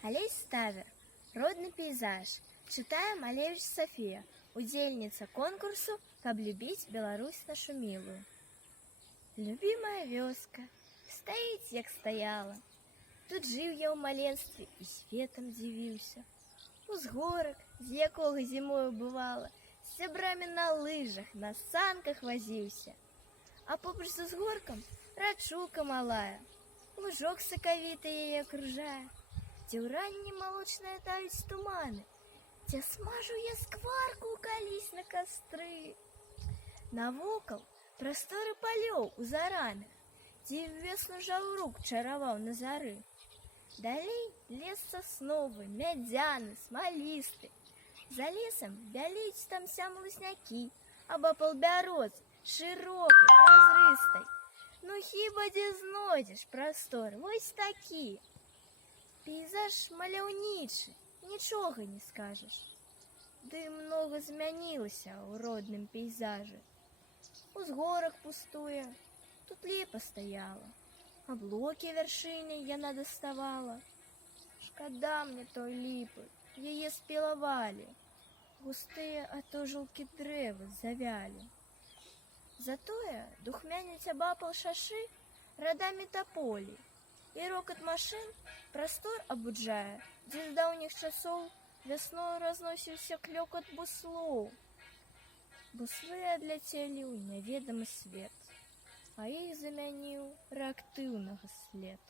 Алесь Ставер. Родный пейзаж. Читае Малевич София, удзельница конкурсу «Каб любіць Беларусь нашу милую». Любимая вёска, стаіць, як стаяла. Тут жыў я ў маленстве і светам дзівіўся. Узгорак, з якога зімою бывала, з сябрамі на лыжах, на санках вазіўся. А побач з узгоркам рачулка малая, лужок сакавіты яе акружае, дзе ўранні малочныя таюць туманы, дзе смажу я скварку калісь на кастры. Навокал прасторы палёў у заранах, дзе весну жаўрук чараваў на зары. Далей лес сасновы, мядзяны, смалісты. За лесам бялеюць там-сям лузнякі, абапал бярозы, шырокай, празрыстай. Ну хіба дзе знойдзеш прастор вось такі? Пейзаж маляўнічы, нічога не скажаш. Ды многа змянілася ў родным пейзажы. Узгорак пустуе, тут ліпа стаяла, аблокі вяршыняй яна даставала. Шкада мне той ліпы, яе спілавалі, густыя атожылкі дрэвы завялі. Затое духмяняць абапал шашы радамі таполі, і рокат машын прастор абуджае, дзе з даўніх часоў вясною разносіўся клёкат буслоў. Буслы адляцелі ў няведамы свет, а іх замяніў рэактыўнага след.